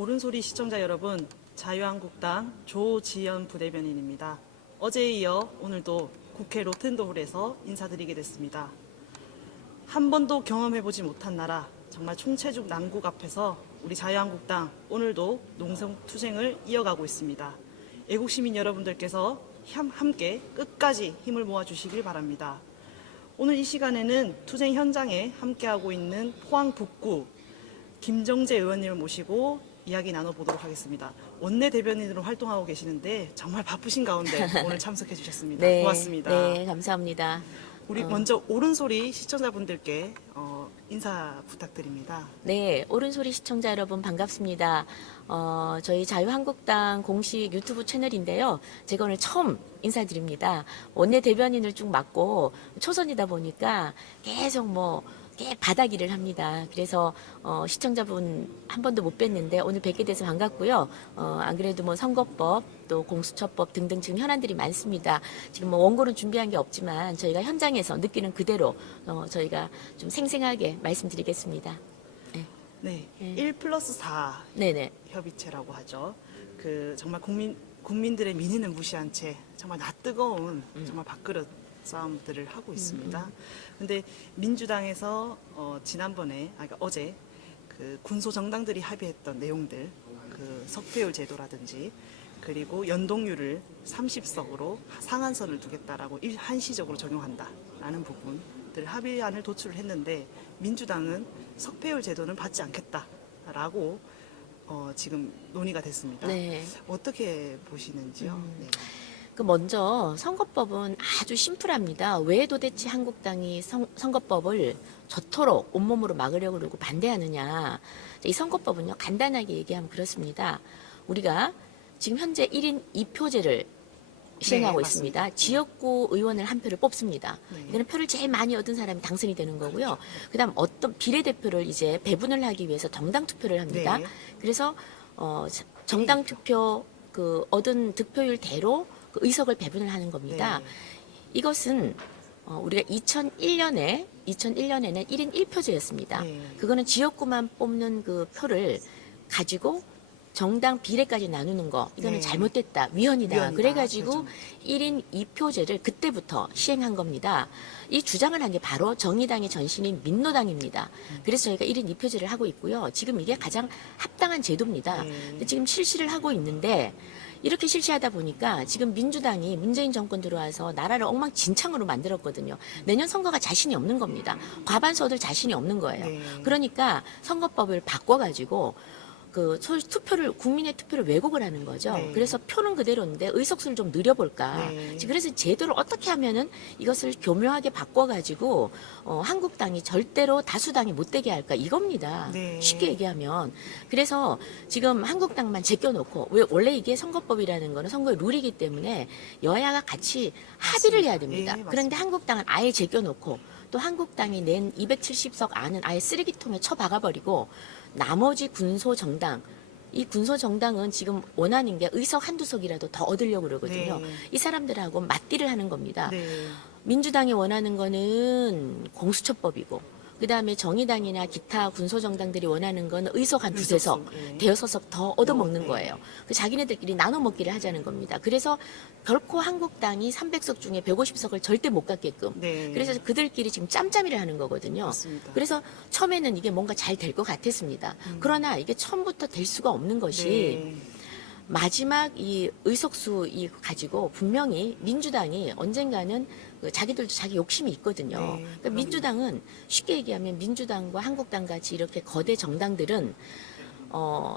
옳은소리 시청자 여러분, 자유한국당 조지연 부대변인입니다. 어제에 이어 오늘도 국회 로텐더홀에서 인사드리게 됐습니다. 한 번도 경험해보지 못한 나라, 정말 총체적 난국 앞에서 우리 자유한국당 오늘도 농성투쟁을 이어가고 있습니다. 애국시민 여러분들께서 함께 끝까지 힘을 모아주시길 바랍니다. 오늘 이 시간에는 투쟁 현장에 함께하고 있는 포항 북구 김정재 의원님을 모시고 이야기 나눠보도록 하겠습니다. 원내대변인으로 활동하고 계시는데 정말 바쁘신 가운데 오늘 참석해 주셨습니다. 네, 고맙습니다. 네, 감사합니다. 우리 먼저 옳은소리 시청자분들께 인사 부탁드립니다. 네, 옳은소리 시청자 여러분 반갑습니다. 저희 자유한국당 공식 유튜브 채널인데요. 제가 오늘 처음 인사드립니다. 원내대변인을 쭉 맡고 초선이다 보니까 계속 바닥 일을 합니다. 그래서 시청자분 한 번도 못 뵀는데 오늘 뵙게 돼서 반갑고요. 안 그래도 선거법 또 공수처법 등등 지금 현안들이 많습니다. 지금 원고는 준비한 게 없지만 저희가 현장에서 느끼는 그대로 저희가 좀 생생하게 말씀드리겠습니다. 네, 1+4 네네. 협의체라고 하죠. 정말 국민들의 민의는 무시한 채 정말 낯뜨거운 정말 밥그릇 싸움들을 하고 있습니다. 근데 민주당에서 지난번에 그러니까 어제 군소 정당들이 합의했던 내용들, 석패율 제도라든지 그리고 연동률을 30석으로 상한선을 두겠다라고 한시적으로 적용한다라는 부분들 합의안을 도출을 했는데 민주당은 석패율 제도는 받지 않겠다라고 지금 논의가 됐습니다. 네. 어떻게 보시는지요? 네. 먼저 선거법은 아주 심플합니다. 왜 도대체 한국당이 선거법을 저토록 온몸으로 막으려고 그러고 반대하느냐. 이 선거법은요, 간단하게 얘기하면 그렇습니다. 우리가 지금 현재 1인 2표제를 시행하고 있습니다. 맞습니다. 지역구 의원을 한 표를 뽑습니다. 네. 이거는 표를 제일 많이 얻은 사람이 당선이 되는 거고요. 그다음 어떤 비례대표를 이제 배분을 하기 위해서 정당 투표를 합니다. 네. 그래서 정당 투표 얻은 득표율대로 의석을 배분을 하는 겁니다. 네. 이것은 우리가 2001년에는 1인 1표제였습니다. 네. 그거는 지역구만 뽑는 그 표를 가지고 정당 비례까지 나누는 거 이거는 네. 잘못됐다. 위헌이다. 그래가지고 그렇죠. 1인 2표제를 그때부터 시행한 겁니다. 이 주장을 한 게 바로 정의당의 전신인 민노당입니다. 그래서 저희가 1인 2표제를 하고 있고요. 지금 이게 가장 합당한 제도입니다. 네. 근데 지금 실시를 하고 있는데 이렇게 실시하다 보니까 지금 민주당이 문재인 정권 들어와서 나라를 엉망진창으로 만들었거든요. 내년 선거가 자신이 없는 겁니다. 과반수 얻을 자신이 없는 거예요. 네. 그러니까 선거법을 바꿔가지고 투표를 국민의 투표를 왜곡을 하는 거죠. 네. 그래서 표는 그대로인데 의석수를 좀 늘려볼까. 네. 그래서 제도를 어떻게 하면은 이것을 교묘하게 바꿔가지고 한국당이 절대로 다수당이 못 되게 할까 이겁니다. 네. 쉽게 얘기하면. 그래서 지금 한국당만 제껴놓고 왜 원래 이게 선거법이라는 거는 선거의 룰이기 때문에 여야가 같이 합의를 해야 됩니다. 네, 그런데 한국당은 아예 제껴놓고 또 한국당이 낸 270석 안은 아예 쓰레기통에 쳐박아버리고 나머지 군소 정당, 이 군소 정당은 지금 원하는 게 의석 한두 석이라도 더 얻으려고 그러거든요. 네. 이 사람들하고 맞디를 하는 겁니다. 네. 민주당이 원하는 거는 공수처법이고 그다음에 정의당이나 기타 군소정당들이 원하는 건 의석 한 두세 석, 네. 대여섯 석 더 얻어먹는 네. 거예요. 자기네들끼리 나눠 먹기를 하자는 겁니다. 그래서 결코 한국당이 300석 중에 150석을 절대 못 갖게끔. 네. 그래서 그들끼리 지금 짬짬이를 하는 거거든요. 맞습니다. 그래서 처음에는 이게 뭔가 잘 될 것 같았습니다. 그러나 이게 처음부터 될 수가 없는 것이 네. 마지막 이 의석수 가지고 분명히 민주당이 언젠가는 자기들도 자기 욕심이 있거든요. 네, 그러니까 그럼요. 민주당은 쉽게 얘기하면 민주당과 한국당 같이 이렇게 거대 정당들은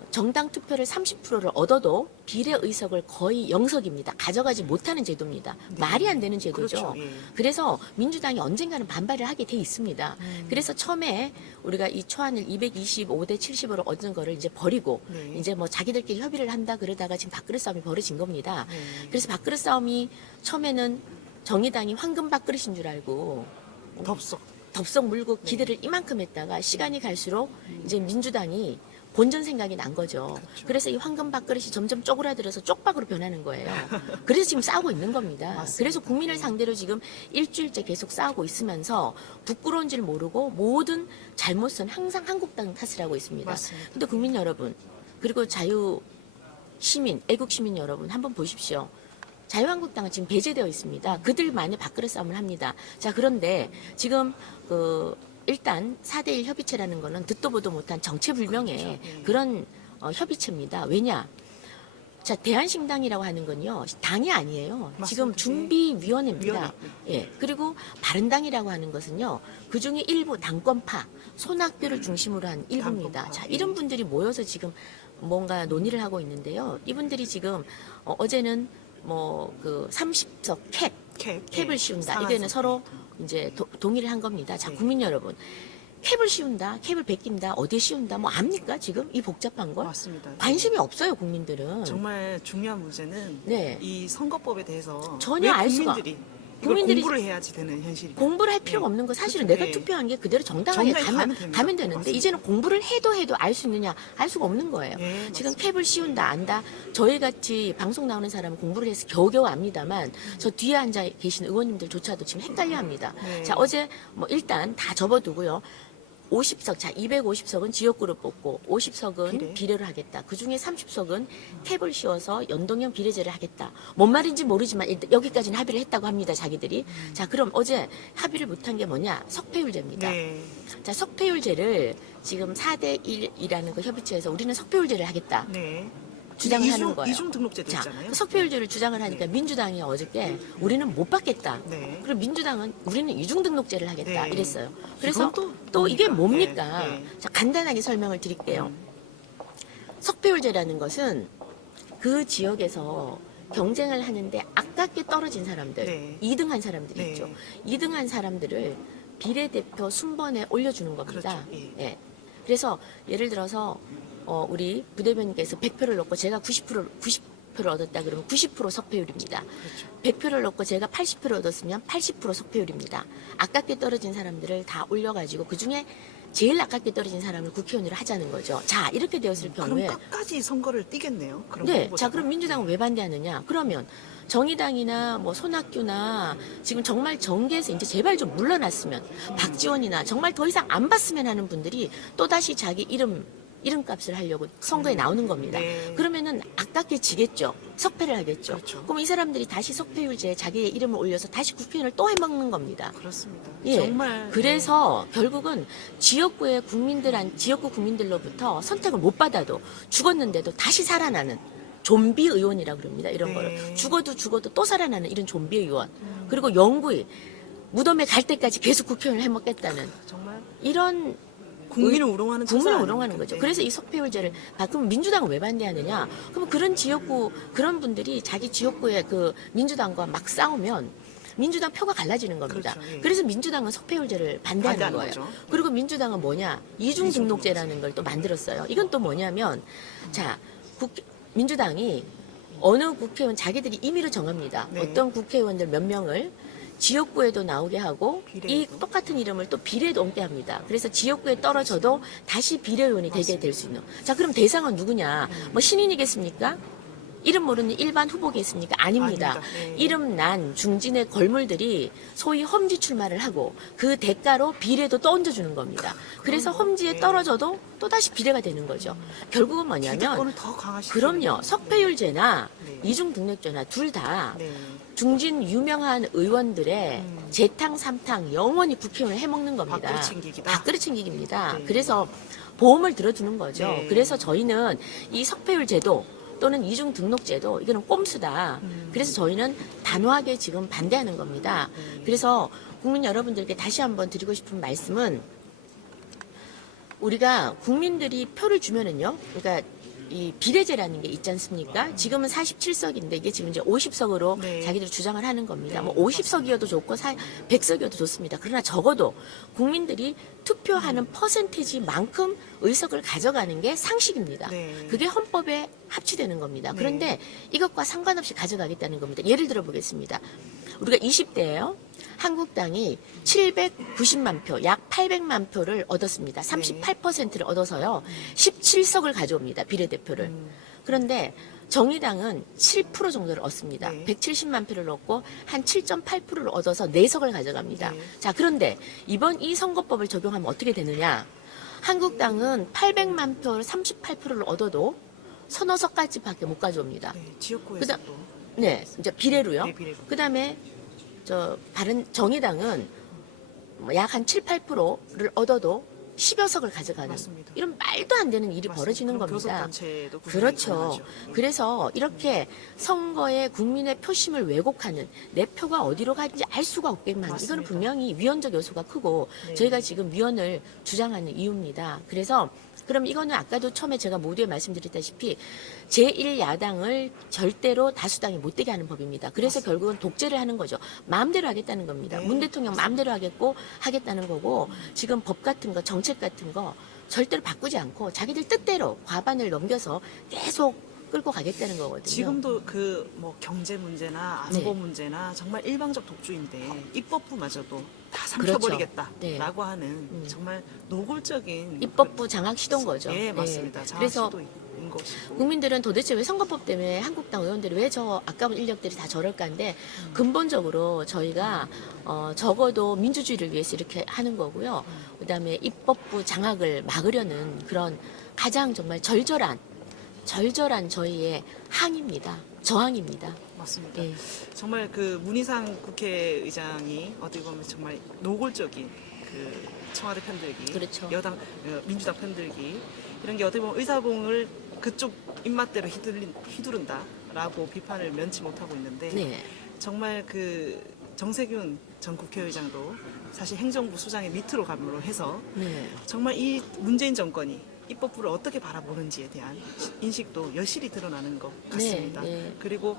정당 투표를 30%를 얻어도 비례 의석을 거의 0석입니다. 가져가지 못하는 제도입니다. 네. 말이 안 되는 제도죠. 그렇죠. 예. 그래서 민주당이 언젠가는 반발을 하게 돼 있습니다. 그래서 처음에 우리가 이 초안을 225대 70으로 얻은 거를 이제 버리고 네. 이제 자기들끼리 협의를 한다 그러다가 지금 밥그릇 싸움이 벌어진 겁니다. 네. 그래서 밥그릇 싸움이 처음에는 정의당이 황금 밥그릇인 줄 알고 덥석 물고 기대를 이만큼 했다가 시간이 갈수록 이제 민주당이 본전 생각이 난 거죠. 그래서 이 황금 밥그릇이 점점 쪼그라들어서 쪽박으로 변하는 거예요. 그래서 지금 싸우고 있는 겁니다. 맞습니다. 그래서 국민을 상대로 지금 일주일째 계속 싸우고 있으면서 부끄러운 줄 모르고 모든 잘못은 항상 한국당 탓을 하고 있습니다. 맞습니다. 근데 국민 여러분, 그리고 자유 시민, 애국 시민 여러분 한번 보십시오. 자유한국당은 지금 배제되어 있습니다. 그들만의 밥그릇 싸움을 합니다. 자, 그런데 지금 일단 4대1 협의체라는 거는 듣도 보도 못한 정체불명의 그렇죠. 예. 그런 협의체입니다. 왜냐? 자, 대한신당이라고 하는 건요, 당이 아니에요. 맞습니다. 지금 준비위원회입니다. 위원회. 예. 그리고 바른당이라고 하는 것은요, 그 중에 일부 당권파, 손학규를 중심으로 한 일부입니다. 당권파, 자, 예. 이런 분들이 모여서 지금 뭔가 논의를 하고 있는데요. 이분들이 지금 어제는 뭐 그 30석 캡을 씌운다. 이거는 서로 이제 동의를 한 겁니다. 자, 네. 국민 여러분. 캡을 씌운다, 캡을 베낀다, 어디에 씌운다, 뭐 압니까 지금 이 복잡한 걸? 맞습니다. 관심이 없어요 국민들은. 정말 중요한 문제는 네. 이 선거법에 대해서 전혀 왜 알 수가- 국민들이 국민들이 공부를 해야지 되는 현실입니다. 공부를 할 필요가 네. 없는 거 사실은 그렇죠. 내가 네. 투표한 게 그대로 정당하게 정당히 가면 됩니다. 가면 되는데 맞습니다. 이제는 공부를 해도 알 수 있느냐 알 수가 없는 거예요. 네, 지금 맞습니다. 캡을 씌운다 안다 저희 같이 방송 나오는 사람은 공부를 해서 겨우겨우 압니다만 저 뒤에 앉아 계신 의원님들조차도 지금 헷갈려합니다. 네. 자 어제 뭐 일단 다 접어두고요. 50석, 자 250석은 지역구를 뽑고 50석은 비례를 하겠다. 그중에 30석은 캡을 씌워서 연동형 비례제를 하겠다. 뭔 말인지 모르지만 일단 여기까지는 합의를 했다고 합니다. 자기들이. 자 그럼 어제 합의를 못한 게 뭐냐? 석패율제입니다. 네. 자 석패율제를 지금 4대1이라는 그 협의체에서 우리는 석패율제를 하겠다. 네. 주장을 이중- 하는 거예요. 이중 등록제도 자, 있잖아요. 그 석패율제를 주장을 하니까 민주당이 어저께 우리는 못 받겠다. 네. 그럼 민주당은 우리는 이중등록제를 하겠다 네. 이랬어요. 그래서 이건 또 이게 뭡니까? 뭡니까? 네, 네. 자, 간단하게 설명을 드릴게요. 석패율제라는 것은 그 지역에서 경쟁을 하는데 아깝게 떨어진 사람들, 네. 2등한 사람들이 네. 있죠. 2등한 사람들을 비례대표 순번에 올려주는 겁니다. 그렇죠. 예. 예. 그래서 예를 들어서 우리 부대변인께서 100표를 넣고 제가 90표를 얻었다 그러면 90% 석패율입니다. 그렇죠. 100표를 넣고 제가 80표를 얻었으면 80% 석패율입니다. 아깝게 떨어진 사람들을 다 올려가지고 그중에 제일 아깝게 떨어진 사람을 국회의원으로 하자는 거죠. 자 이렇게 되었을 경우에 그럼 끝까지 선거를 뛰겠네요. 그럼 네, 후보자가. 자 그럼 민주당은 왜 반대하느냐? 그러면 정의당이나 뭐 손학규나 지금 정말 정계에서 이제 제발 좀 물러났으면 박지원이나 정말 더 이상 안 봤으면 하는 분들이 또 다시 자기 이름값을 하려고 선거에 나오는 겁니다. 네. 그러면은 아깝게 지겠죠. 석패를 하겠죠. 그렇죠. 그럼 이 사람들이 다시 석패율제에 자기의 이름을 올려서 다시 국회의원을 또 해먹는 겁니다. 그렇습니다. 예. 정말 그래서 결국은 지역구 국민들로부터 선택을 못 받아도 죽었는데도 다시 살아나는 좀비 의원이라고 그럽니다. 이런 네. 거를 죽어도 또 살아나는 이런 좀비 의원. 그리고 영구히 무덤에 갈 때까지 계속 국회의원을 해먹겠다는 정말 이런 국민을 우롱하는 국민을 처사 우롱하는 아닙니까? 거죠. 네. 그래서 이 석패율제를 그럼 민주당은 왜 반대하느냐? 그럼 그런 지역구 그런 분들이 자기 지역구의 그 민주당과 막 싸우면 민주당 표가 갈라지는 겁니다. 그렇죠, 예. 그래서 민주당은 석패율제를 반대하는 반대하는 거예요. 거죠. 그리고 민주당은 뭐냐? 이중등록제라는 걸 또 만들었어요. 이건 또 뭐냐면 자 민주당이 어느 국회의원 자기들이 임의로 정합니다. 네. 어떤 국회의원들 몇 명을 지역구에도 나오게 하고 이 비례에도. 똑같은 이름을 또 비례에도 옮게 합니다. 그래서 지역구에 떨어져도 다시 비례의원이 되게 될 수 있는. 자 그럼 대상은 누구냐? 뭐 신인이겠습니까? 이름 모르는 일반 후보겠습니까? 아닙니다. 아닙니다. 네. 이름 난 중진의 걸물들이 소위 험지 출마를 하고 그 대가로 비례도 또 얹어주는 겁니다. 그래서 험지에 네. 떨어져도 또 다시 비례가 되는 거죠. 결국은 뭐냐면 기득권을 더 강화시키는 그럼요. 석패율제나 네. 이중등록제나 둘 다 네. 중진 유명한 의원들의 재탕 삼탕 영원히 국회의원을 해먹는 겁니다. 밥그릇 챙기기다. 밥그릇 챙기기입니다. 네. 그래서 보험을 들어주는 거죠. 네. 그래서 저희는 이 석패율제도 또는 이중등록제도 이거는 꼼수다. 그래서 저희는 단호하게 지금 반대하는 겁니다. 그래서 국민 여러분들께 다시 한번 드리고 싶은 말씀은 우리가 국민들이 표를 주면은요. 그러니까 이 비례제라는 게 있지 않습니까? 지금은 47석인데 이게 지금 이제 50석으로 네. 자기들이 주장을 하는 겁니다. 네, 뭐 50석이어도 좋고 100석이어도 좋습니다. 그러나 적어도 국민들이 투표하는 퍼센테이지만큼 의석을 가져가는 게 상식입니다. 네. 그게 헌법에 합치되는 겁니다. 네. 그런데 이것과 상관없이 가져가겠다는 겁니다. 예를 들어 보겠습니다. 우리가 20대예요. 한국당이 790만 표, 약 800만 표를 얻었습니다. 38%를 얻어서요. 17석을 가져옵니다. 비례대표를. 그런데 정의당은 7% 정도를 얻습니다. 네. 170만 표를 얻고 한 7.8%를 얻어서 4석을 가져갑니다. 네. 자, 그런데 이번 이 선거법을 적용하면 어떻게 되느냐? 한국당은 800만 표를 38%를 얻어도 서너 석까지밖에 못 가져옵니다. 네, 지역구에서 그다음- 또 네, 이제 비례로요. 네, 비례로. 그다음에 바른 정의당은 약 한 7, 8%를 얻어도 10여 석을 가져가는 맞습니다. 이런 말도 안 되는 일이 맞습니다. 벌어지는 그럼 겁니다. 교섭단체도 구성이 그렇죠. 가능하죠. 그래서 이렇게 선거에 국민의 표심을 왜곡하는 내 표가 어디로 가는지 알 수가 없게만 이거는 맞습니다. 분명히 위헌적 요소가 크고 네. 저희가 지금 위헌을 주장하는 이유입니다. 그래서 그럼 이거는 아까도 처음에 제가 모두에 말씀드렸다시피 제1야당을 절대로 다수당이 못 되게 하는 법입니다. 그래서 결국은 독재를 하는 거죠. 마음대로 하겠다는 겁니다. 네, 문 대통령 마음대로 하겠다는 거고 지금 법 같은 거 정책 같은 거 절대로 바꾸지 않고 자기들 뜻대로 과반을 넘겨서 계속 끌고 가겠다는 거거든요. 지금도 그 뭐 경제 문제나 안보 네. 문제나 정말 일방적 독주인데 입법부마저도 다 그렇죠. 삼켜버리겠다라고 네. 하는 정말 노골적인 입법부 장악 시도인 거죠. 예, 맞습니다. 네. 장악 그래서 시도인 것이고 국민들은 도대체 왜 선거법 때문에 한국당 의원들이 왜 저 아까운 인력들이 다 저럴까인데 근본적으로 저희가 적어도 민주주의를 위해서 이렇게 하는 거고요. 그다음에 입법부 장악을 막으려는 그런 가장 정말 절절한 저희의 항입니다. 저항입니다. 맞습니다. 예. 정말 그 문희상 국회의장이 어떻게 보면 정말 노골적인 그 청와대 편들기, 그렇죠. 여당 민주당 편들기 이런 게 어떻게 보면 의사봉을 그쪽 입맛대로 휘두른다라고 비판을 면치 못하고 있는데 네. 정말 그 정세균 전 국회의장도 사실 행정부 수장의 밑으로 감으로 해서 네. 정말 이 문재인 정권이 입법부를 어떻게 바라보는지에 대한 인식도 여실히 드러나는 것 같습니다. 네, 네. 그리고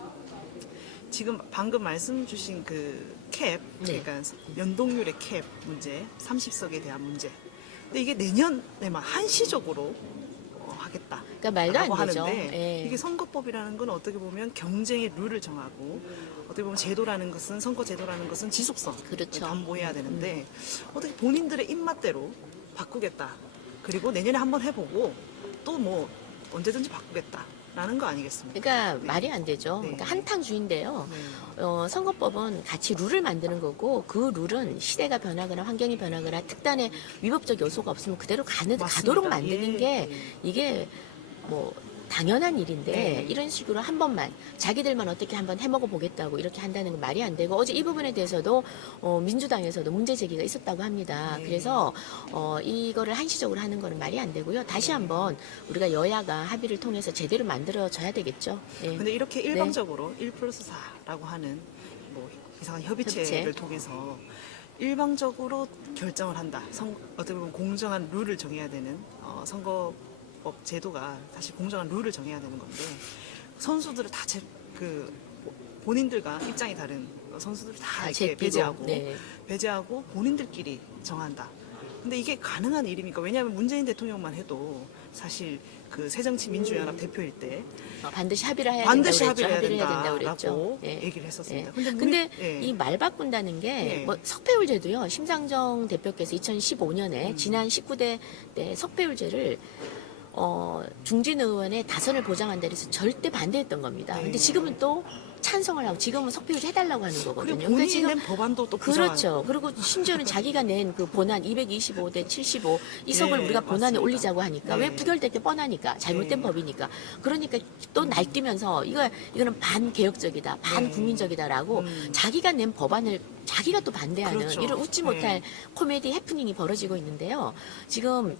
지금 방금 말씀 주신 그 캡, 네. 그러니까 연동률의 캡 문제, 30석에 대한 문제. 근데 이게 내년에만 한시적으로 하겠다. 그러니까 말도 안 라고 되죠. 하는데 예. 이게 선거법이라는 건 어떻게 보면 경쟁의 룰을 정하고 어떻게 보면 제도라는 것은 선거 제도라는 것은 지속성 그렇죠. 담보해야 되는데 어떻게 본인들의 입맛대로 바꾸겠다. 그리고 내년에 한번 해보고 또 뭐 언제든지 바꾸겠다라는 거 아니겠습니까? 그러니까 네. 말이 안 되죠. 네. 그러니까 한탕주의인데요. 네. 선거법은 같이 룰을 만드는 거고 그 룰은 시대가 변하거나 환경이 변하거나 특단의 위법적 요소가 없으면 그대로 맞습니다. 가도록 만드는 예, 게 예. 이게 뭐 당연한 일인데 네. 이런 식으로 한 번만 자기들만 어떻게 한번 해먹어 보겠다고 이렇게 한다는 건 말이 안 되고 어제 이 부분에 대해서도 민주당에서도 문제 제기가 있었다고 합니다. 네. 그래서 이거를 한시적으로 하는 거는 말이 안 되고요. 다시 한번 우리가 여야가 합의를 통해서 제대로 만들어져야 되겠죠. 예. 근데 이렇게 일방적으로 1+4라고 하는 뭐 이상한 협의체를 협의체. 통해서 일방적으로 결정을 한다. 어떻게 보면 공정한 룰을 정해야 되는 선거법 제도가 사실 공정한 룰을 정해야 되는 건데 선수들을 다 본인들과 입장이 다른 선수들을 다 이렇게 제끼고, 배제하고 네. 배제하고 본인들끼리 정한다. 근데 이게 가능한 일입니까? 왜냐하면 문재인 대통령만 해도 사실 그 새정치민주연합 대표일 때 반드시 합의를 해야 반드시 된다고 그랬죠. 합의를 해야 된다고 그랬죠. 된다라고 예. 얘기를 했었습니다. 예. 근데 근데 예. 이 말 바꾼다는 게 예. 뭐 석패율제도요. 심상정 대표께서 2015년에 지난 19대 때 석패율제를 중진 의원의 다선을 보장한다 해서 절대 반대했던 겁니다. 네. 근데 지금은 또 찬성을 하고 지금은 석패율제 해달라고 하는 거거든요. 그리고 본인이 낸 법안도 또 그렇죠. 그리고 심지어는 자기가 낸 그 본안 225대 75 이 석을 네, 우리가 본안에 맞습니다. 올리자고 하니까 네. 왜 부결될 게 뻔하니까 잘못된 네. 법이니까 그러니까 또 날뛰면서 이거는 반개혁적이다, 반국민적이다라고 자기가 낸 법안을 자기가 또 반대하는 그렇죠. 이런 웃지 네. 못할 코미디 해프닝이 벌어지고 있는데요. 지금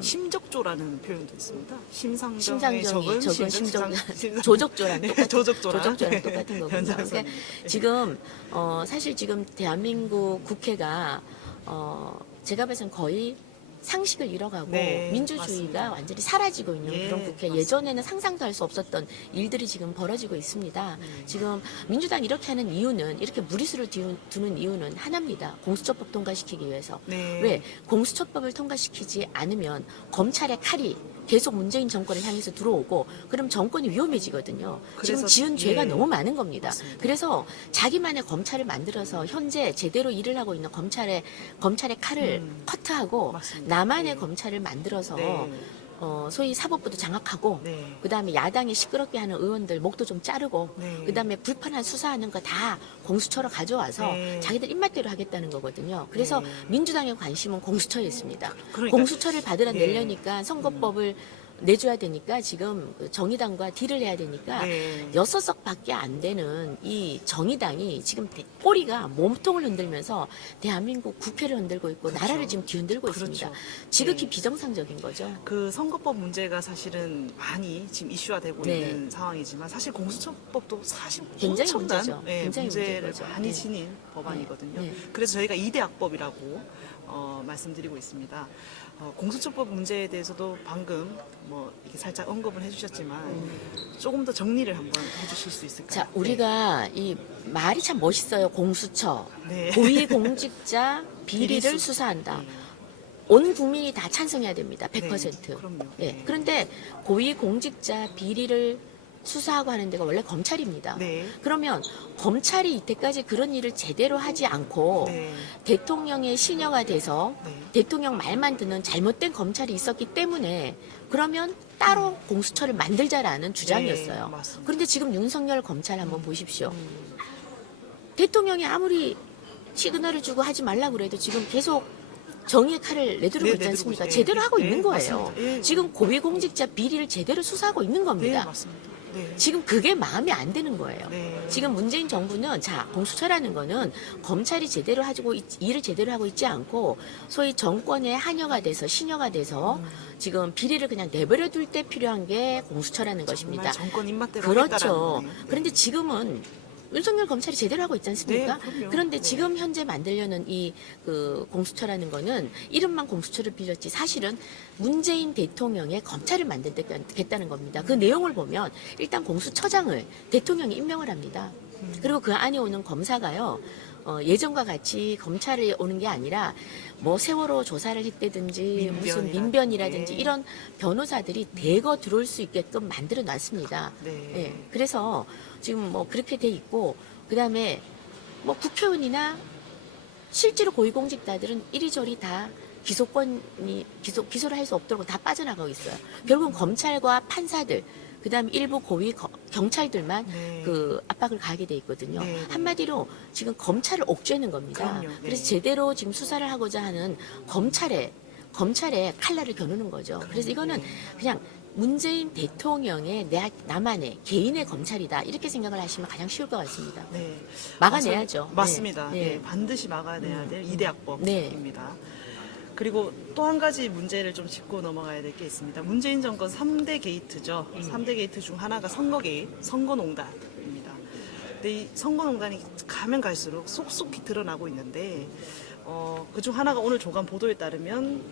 심적조라는 표현도 있습니다. 심상정의 심상정이 적은 심정 심상- 조적조랑 네, 똑같은 조적조랑 똑같은 거군요. 현장에서. 그러니까 지금 사실 지금 대한민국 국회가 제가 봐서는 거의 상식을 잃어가고 네, 민주주의가 맞습니다. 완전히 사라지고 있는 예, 그런 국회. 맞습니다. 예전에는 상상도 할 수 없었던 일들이 지금 벌어지고 있습니다. 지금 민주당 이렇게 하는 이유는 이렇게 무리수를 두는 이유는 하나입니다. 공수처법 통과시키기 위해서. 네. 왜 공수처법을 통과시키지 않으면 검찰의 칼이 계속 문재인 정권을 향해서 들어오고 그럼 정권이 위험해지거든요. 지금 그래서- 지은 죄가 예. 너무 많은 겁니다. 맞습니다. 그래서 자기만의 검찰을 만들어서 현재 제대로 일을 하고 있는 검찰의 칼을 커트하고 맞습니다. 나만의 네. 검찰을 만들어서 네. 소위 사법부도 장악하고 네. 그다음에 야당이 시끄럽게 하는 의원들 목도 좀 자르고 네. 그다음에 불편한 수사하는 거 다 공수처로 가져와서 네. 자기들 입맛대로 하겠다는 거거든요. 그래서 네. 민주당의 관심은 공수처에 있습니다. 그러니까- 공수처를 받으러 예. 내려니까 선거법을 내줘야 되니까 지금 정의당과 딜을 해야 되니까 네. 6석밖에 안 되는 이 정의당이 지금 꼬리가 몸통을 흔들면서 대한민국 국회를 흔들고 있고 그렇죠. 나라를 지금 뒤흔들고 그렇죠. 있습니다. 지극히 네. 비정상적인 거죠. 그 선거법 문제가 사실은 많이 지금 이슈화되고 네. 있는 상황이지만 사실 공수처법도 사실 굉장히 엄청난 문제죠. 예, 굉장히 문제를 문제인 거죠. 많이 네. 지닌 법안이거든요. 네. 그래서 저희가 2대 악법이라고 말씀드리고 있습니다. 공수처법 문제에 대해서도 방금 뭐 이렇게 살짝 언급을 해주셨지만 조금 더 정리를 한번 해주실 수 있을까요? 자, 우리가 이 말이 참 멋있어요. 공수처. 네. 고위공직자 비리를 비리수- 수사한다. 네. 온 국민이 다 찬성해야 됩니다. 100%. 네, 그럼요. 예. 네. 그런데 고위공직자 비리를 수사하고 하는 데가 원래 검찰입니다. 네. 그러면 검찰이 이때까지 그런 일을 제대로 하지 않고 네. 대통령의 신여가 돼서 네. 대통령 말만 듣는 잘못된 검찰이 있었기 때문에 그러면 따로 공수처를 만들자라는 주장이었어요. 네, 맞습니다. 그런데 지금 윤석열 검찰 한번 보십시오. 음. 대통령이 아무리 시그널을 주고 하지 말라고 그래도 지금 계속 정의의 칼을 내두르고 네, 있지 않습니까? 내두르고 제대로 있- 하고 네, 있는 네, 거예요. 맞습니다. 예. 지금 고위공직자 비리를 제대로 수사하고 있는 네, 겁니다. 맞습니다. 네. 지금 그게 마음에 안 드는 거예요. 네. 지금 문재인 정부는 자 공수처라는 거는 검찰이 제대로 하고 일을 제대로 하고 있지 않고 소위 정권의 한여가 돼서 신여가 돼서 지금 비리를 그냥 내버려 둘 때 필요한 게 공수처라는 것입니다. 정말 정권 입맛대로 그렇죠. 하겠다라는 거네요. 네. 그런데 지금은 윤석열 검찰이 제대로 하고 있지 않습니까? 네, 그럼요. 그런데 네. 지금 현재 만들려는 이 그 공수처라는 거는 이름만 공수처를 빌렸지 사실은 문재인 대통령의 검찰을 만들겠다는 겁니다. 그 내용을 보면 일단 공수처장을 대통령이 임명을 합니다. 그리고 그 안에 오는 검사가요. 예전과 같이 검찰에 오는 게 아니라 뭐 세월호 조사를 했다든지 무슨 민변이라든지 네. 이런 변호사들이 대거 들어올 수 있게끔 만들어 놨습니다. 네. 예, 그래서 지금 뭐 그렇게 돼 있고 그다음에 뭐 국회의원이나 실제로 고위공직자들은 이리저리 다 기소를 할 수 없도록 다 빠져나가고 있어요. 결국은 검찰과 판사들 그다음에 일부 고위 경찰들만 네. 그 압박을 가하게 돼 있거든요. 네, 네. 한마디로 지금 검찰을 옥죄는 겁니다. 그럼요. 네. 그래서 제대로 지금 수사를 하고자 하는 검찰의 칼날을 겨누는 거죠. 그래서 이거는 네. 그냥 문재인 대통령의 나만의 개인의 검찰이다 이렇게 생각을 하시면 가장 쉬울 것 같습니다. 네. 막아내야죠. 맞습니다. 네. 네. 반드시 막아내야 될 2대 악법입니다. 그리고 또 한 가지 문제를 좀 짚고 넘어가야 될 게 있습니다. 문재인 정권 3대 게이트죠. 3대 게이트 중 하나가 선거 게이트, 선거농단입니다. 근데 이 선거농단이 가면 갈수록 속속히 드러나고 있는데 그중 하나가 오늘 조간 보도에 따르면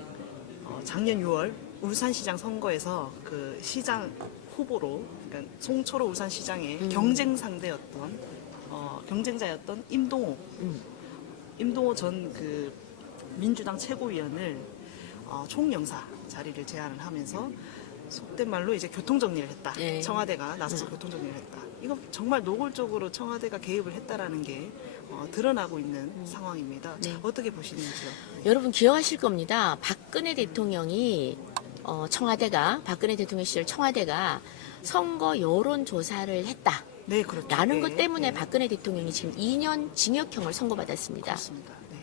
작년 6월 울산시장 선거에서 그 시장 후보로 그러니까 송철호 울산시장의 경쟁 상대였던 경쟁자였던 임동호 전 그 민주당 최고위원을 총영사 자리를 제안을 하면서 속된 말로 이제 교통정리를 했다. 네. 청와대가 나서서 교통정리를 했다. 이거 정말 노골적으로 청와대가 개입을 했다라는 게 드러나고 있는 상황입니다. 네. 어떻게 보시는지요? 여러분 기억하실 겁니다. 박근혜 대통령이 박근혜 대통령 시절 청와대가 선거 여론 조사를 했다. 네, 그렇죠. 라는 네, 것 때문에 네. 박근혜 대통령이 지금 2년 징역형을 선고받았습니다. 그렇습니다. 네.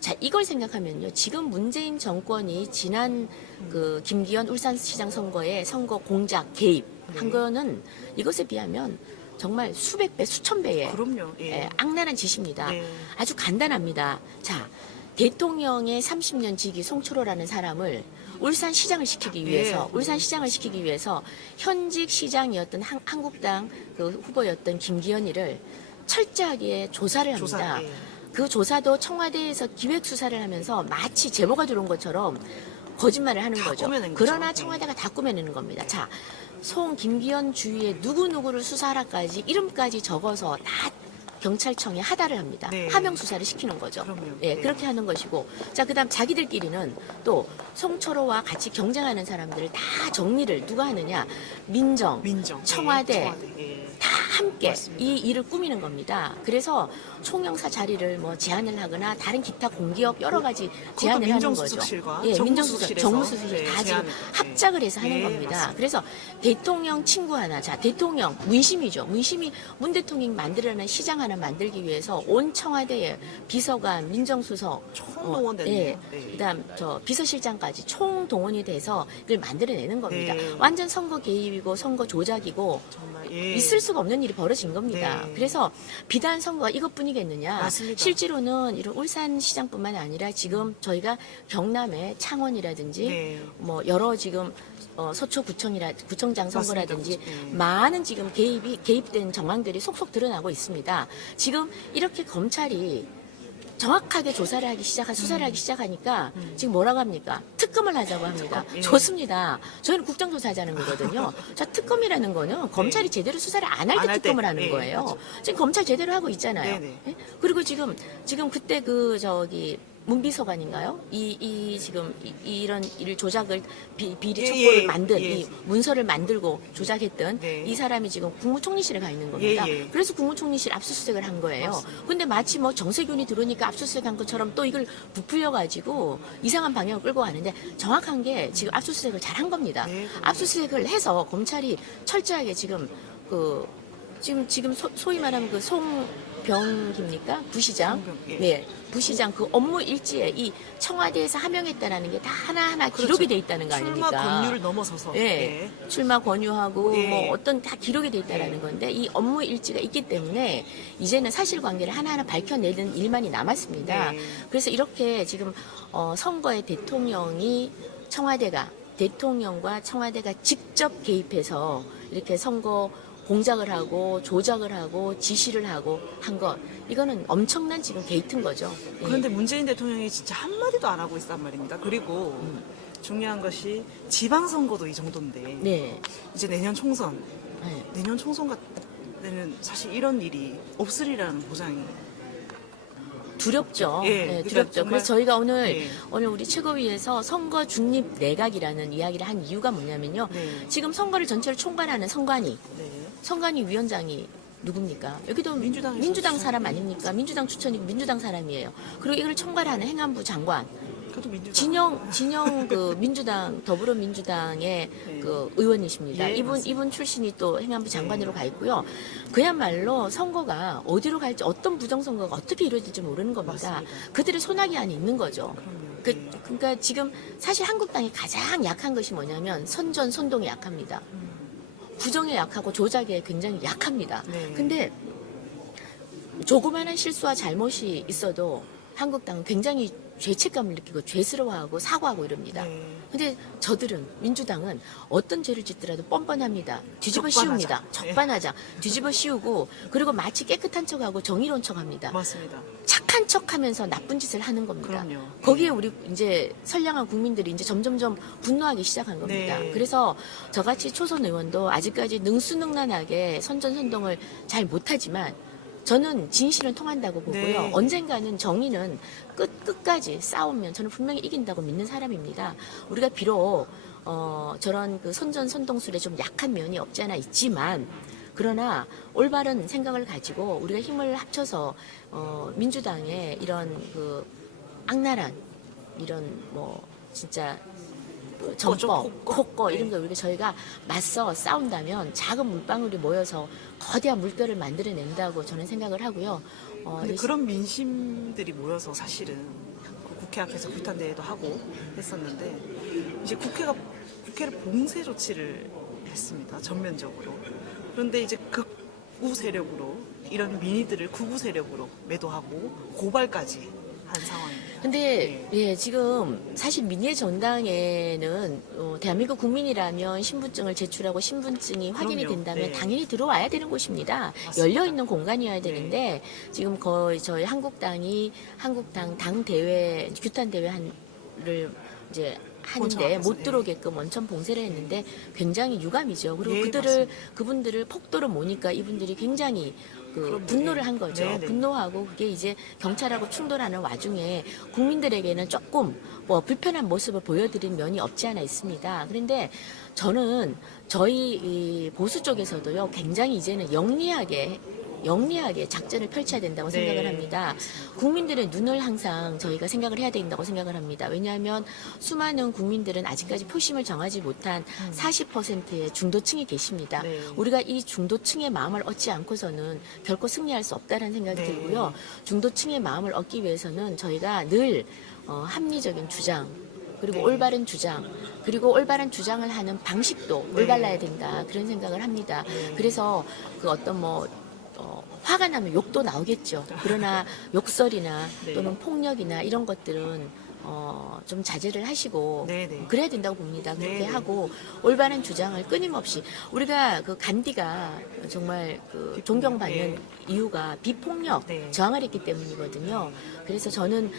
자, 이걸 생각하면요. 지금 문재인 정권이 지난 그 김기현 울산시장 선거에 선거 공작 개입한 네. 거는 이것에 비하면 정말 수백 배, 수천 배의 그럼요. 예. 악랄한 짓입니다. 네. 아주 간단합니다. 자, 대통령의 30년 지기 송철호라는 사람을 울산시장을 시키기 위해서, 예. 울산시장을 시키기 위해서 현직 시장이었던 한국당 그 후보였던 김기현이를 철저하게 조사를 합니다. 조사. 예. 그 조사도 청와대에서 기획 수사를 하면서 마치 제보가 들어온 것처럼 거짓말을 하는 다 거죠. 꾸며낸 거죠. 그러나 네. 청와대가 다 꾸며내는 겁니다. 자, 김기현 주위에 누구누구를 수사하라까지 이름까지 적어서 다 경찰청에 하달을 합니다. 네. 하명 수사를 시키는 거죠. 그럼요. 예, 네. 그렇게 하는 것이고, 자, 그다음 자기들끼리는 또 송철호와 같이 경쟁하는 사람들을 다 정리를 누가 하느냐, 민정, 민정. 청와대, 예. 다 함께 맞습니다. 이 일을 꾸미는 겁니다. 그래서 총영사 자리를 뭐 제안을 하거나 다른 기타 공기업 여러 가지 제안을 하는 거죠. 민정수석실과 예, 정무수석실에서 정무수석실 다 지금 제안을, 합작을 해서 하는 예, 겁니다. 맞습니다. 그래서 대통령 친구 하나, 자 대통령 문심이죠. 문심이 문 대통령이 만들어낸 시장 하나 만들기 위해서 온 청와대에 비서관, 민정수석, 총동원됐네요. 예, 네. 그다음 저 비서실장까지 총동원이 돼서 이걸 만들어내는 겁니다. 네. 완전 선거 개입이고 선거 조작이고 정말 예. 있을 수가 없는 일이 벌어진 겁니다. 네. 그래서 비단 선거가 이것뿐이겠느냐? 맞습니다. 실제로는 이런 울산시장뿐만 아니라 지금 저희가 경남의 창원이라든지 네. 뭐 여러 지금 구청장 선거라든지 맞습니다. 네. 많은 지금 개입된 정황들이 속속 드러나고 있습니다. 지금 이렇게 검찰이 정확하게 조사를 하기 수사를 하기 시작하니까 지금 뭐라고 합니까? 특검을 하자고 합니다. 특검, 예. 좋습니다. 저희는 국정조사하자는 거거든요. 자, 특검이라는 거는 검찰이 제대로 수사를 안 할 안 때 할 특검을 때. 하는 예, 거예요. 그렇죠. 지금 검찰 제대로 하고 있잖아요. 네네. 예? 그리고 지금 그때 문비서관인가요? 지금 이런 일 조작을 비리 예, 첩보를 예, 만든 예. 이 문서를 만들고 조작했던 네. 이 사람이 지금 국무총리실에 가 있는 겁니다. 예, 예. 그래서 국무총리실 압수수색을 한 거예요. 맞습니다. 근데 마치 뭐 정세균이 들어오니까 압수수색한 것처럼 또 이걸 부풀려가지고 이상한 방향을 끌고 가는데 정확한 게 지금 압수수색을 잘 한 겁니다. 네, 그럼요. 압수수색을 해서 검찰이 철저하게 지금 소위 말하면 그 송병기입니까? 부시장. 송병, 예. 네. 부시장 그 업무 일지에 이 청와대에서 하명했다라는 게 다 하나하나 그렇죠. 기록이 돼 있다는 거 출마 아닙니까? 권유를 넘어서서 예. 출마 권유하고 예. 뭐 어떤 다 기록이 돼 있다라는 예. 건데 이 업무 일지가 있기 때문에 이제는 사실관계를 하나하나 밝혀내는 일만이 남았습니다. 네. 그래서 이렇게 지금 선거에 대통령과 청와대가 직접 개입해서 이렇게 선거 공작을 하고 조작을 하고 지시를 하고 한 것 이거는 엄청난 지금 게이트인 거죠. 예. 그런데 문재인 대통령이 진짜 한마디도 안 하고 있단 말입니다. 그리고 중요한 것이 지방선거도 이 정도인데 네. 이제 내년 총선 네. 때는 사실 이런 일이 없으리라는 보장이 두렵죠. 예, 네, 그러니까 두렵죠. 정말- 그래서 저희가 오늘 예. 우리 최고위에서 선거 중립 내각이라는 이야기를 한 이유가 뭐냐면요. 네. 지금 선거를 전체를 총괄하는 선관위 위원장이 누굽니까? 여기도 민주당에서 민주당 추천. 사람 아닙니까? 민주당 추천이고 민주당 사람이에요. 그리고 이걸 총괄하는 행안부 장관. 그것도 민주당 진영 민주당 더불어민주당의 네. 그 의원이십니다. 예, 이분 맞습니다. 출신이 또 행안부 장관으로 네. 가 있고요. 그야말로 선거가 어디로 갈지 어떤 부정선거가 어떻게 이루어질지 모르는 겁니다. 맞습니다. 그들의 손아귀 안에 있는 거죠. 그럼요. 예. 그러니까 지금 사실 한국당이 가장 약한 것이 뭐냐면 선동에 약합니다. 부정에 약하고 조작에 굉장히 약합니다. 네. 근데 조그마한 실수와 잘못이 있어도 한국당은 굉장히 죄책감을 느끼고 죄스러워하고 사과하고 이럽니다. 네. 근데 저들은 민주당은 어떤 죄를 짓더라도 뻔뻔합니다. 뒤집어 적반하장. 씌웁니다. 적반하장. 뒤집어 씌우고 그리고 마치 깨끗한 척하고 정의로운 척합니다. 맞습니다. 착한 척하면서 나쁜 짓을 하는 겁니다. 그럼요. 거기에 네. 우리 이제 선량한 국민들이 이제 점점점 분노하기 시작한 겁니다. 네. 그래서 저같이 초선 의원도 아직까지 능수능란하게 선전선동을 잘 못하지만 저는 진실은 통한다고 보고요. 네. 언젠가는 정의는 끝까지 싸우면 저는 분명히 이긴다고 믿는 사람입니다. 우리가 비록 저런 그 선전선동술에 좀 약한 면이 없지 않아 있지만 그러나 올바른 생각을 가지고 우리가 힘을 합쳐서 민주당의 이런 그 악랄한 이런 뭐 진짜 정법, 폭거 이런 거 저희가 맞서 싸운다면 작은 물방울이 모여서 거대한 물결을 만들어낸다고 저는 생각을 하고요. 근데 그런 민심들이 모여서 사실은 그 국회 앞에서 규탄대회도 하고 했었는데 이제 국회를 봉쇄 조치를 했습니다. 전면적으로. 그런데 이제 극우 세력으로 이런 민의들을 극우 세력으로 매도하고 고발까지 한 상황입니다. 근데 예, 지금 사실 민의 전당에는 대한민국 국민이라면 신분증을 제출하고 신분증이 확인이 그럼요. 된다면 네. 당연히 들어와야 되는 곳입니다. 맞습니다. 열려 있는 공간이어야 되는데 지금 거의 저희 한국당 당 대회 규탄 대회를 이제 하는데 앞에서, 못 들어오게끔 원천 봉쇄를 했는데 굉장히 유감이죠. 그리고 예, 그분들을 폭도로 모니까 이분들이 굉장히 분노를 한 거죠. 네, 네. 분노하고 그게 이제 경찰하고 충돌하는 와중에 국민들에게는 조금 불편한 모습을 보여드린 면이 없지 않아 있습니다. 그런데 저는 저희 이 보수 쪽에서도요, 굉장히 이제는 영리하게 작전을 펼쳐야 된다고 네. 생각을 합니다. 국민들의 눈을 항상 저희가 생각을 해야 된다고 생각을 합니다. 왜냐하면 수많은 국민들은 아직까지 표심을 정하지 못한 40%의 중도층이 계십니다. 네. 우리가 이 중도층의 마음을 얻지 않고서는 결코 승리할 수 없다는 생각이 네. 들고요. 중도층의 마음을 얻기 위해서는 저희가 늘 합리적인 주장, 그리고 네. 올바른 주장, 그리고 올바른 주장을 하는 방식도 올바라야 된다, 그런 생각을 합니다. 그래서 그 어떤 화가 나면 욕도 나오겠죠. 그러나 욕설이나 네. 또는 폭력이나 이런 것들은 좀 자제를 하시고 네. 그래야 된다고 봅니다. 그렇게 네. 하고 올바른 주장을 끊임없이, 우리가 그 간디가 정말 그 존경받는 네. 이유가 비폭력 네. 저항을 했기 때문이거든요. 그래서 저는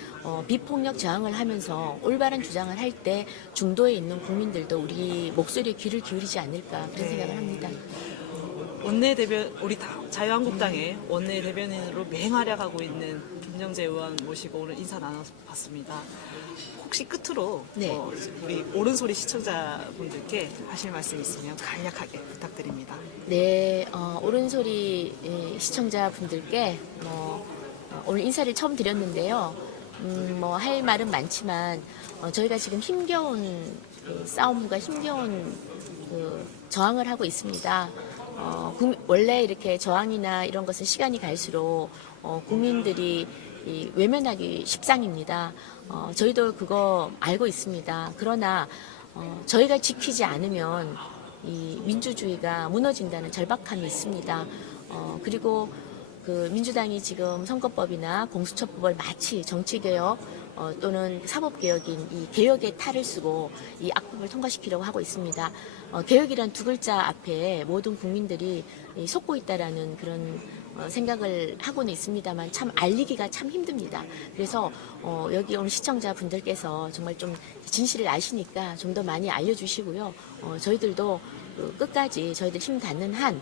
비폭력 저항을 하면서 올바른 주장을 할 때 중도에 있는 국민들도 우리 목소리에 귀를 기울이지 않을까, 그런 네. 생각을 합니다. 원내대변 우리 자유한국당의 원내대변인으로 맹활약하고 있는 김정재 의원 모시고 오늘 인사 나눠봤습니다. 혹시 끝으로 네. 우리 오른소리 시청자분들께 하실 말씀 있으면 간략하게 부탁드립니다. 네, 오른소리 시청자분들께 오늘 인사를 처음 드렸는데요. 할 말은 많지만 저희가 지금 힘겨운 싸움과 힘겨운 저항을 하고 있습니다. 원래 이렇게 저항이나 이런 것은 시간이 갈수록 국민들이 외면하기 십상입니다. 저희도 그거 알고 있습니다. 그러나 저희가 지키지 않으면 이 민주주의가 무너진다는 절박함이 있습니다. 그리고 그 민주당이 지금 선거법이나 공수처법을 마치 정치개혁 또는 사법개혁인 이 개혁의 탈을 쓰고 이 악법을 통과시키려고 하고 있습니다. 개혁이란 두 글자 앞에 모든 국민들이 속고 있다라는 그런 생각을 하고는 있습니다만 참 알리기가 참 힘듭니다. 그래서 여기 오늘 시청자분들께서 정말 좀 진실을 아시니까 좀 더 많이 알려주시고요. 저희들도 끝까지 저희들 힘 닿는 한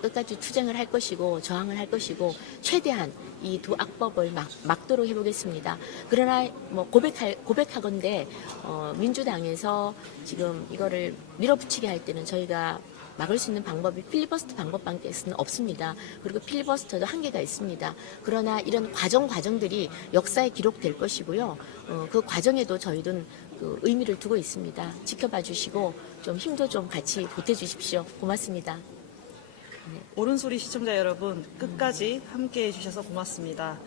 끝까지 투쟁을 할 것이고 저항을 할 것이고 최대한 이 두 악법을 막도록 해보겠습니다. 그러나 고백하건대 민주당에서 지금 이거를 밀어붙이게 할 때는 저희가 막을 수 있는 방법이 필리버스터 방법밖에는 없습니다. 그리고 필리버스터도 한계가 있습니다. 그러나 이런 과정들이 역사에 기록될 것이고요. 그 과정에도 저희는 그 의미를 두고 있습니다. 지켜봐 주시고 좀 힘도 좀 같이 보태주십시오. 고맙습니다. 오른소리 시청자 여러분, 끝까지 함께 해주셔서 고맙습니다.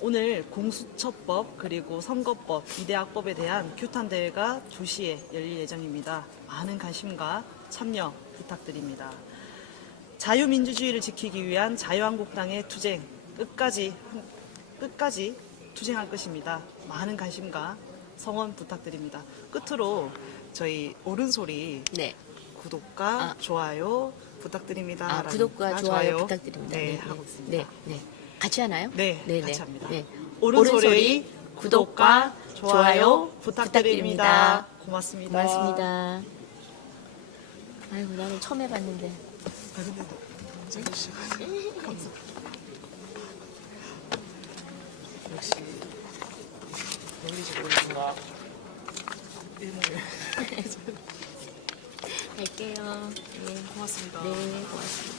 오늘 공수처법 그리고 선거법 2대 악법에 대한 규탄 대회가 2시에 열릴 예정입니다. 많은 관심과 참여 부탁드립니다. 자유민주주의를 지키기 위한 자유한국당의 투쟁 끝까지 투쟁할 것입니다. 많은 관심과 성원 부탁드립니다. 끝으로 저희 오른소리 네. 구독과 좋아요 부탁드립니다. 구독과 좋아요 부탁드립니다. 네, 하고 있습니다. 네. 같이 하나요? 네, 같이 합니다. 네. 오른소리 구독과 좋아요 부탁드립니다. 고맙습니다. 고맙습니다. 아이고, 나는 처음 해봤는데. 역시 논리적으로 일몰. 갈게요. 네. 고맙습니다. 네, 고맙습니다.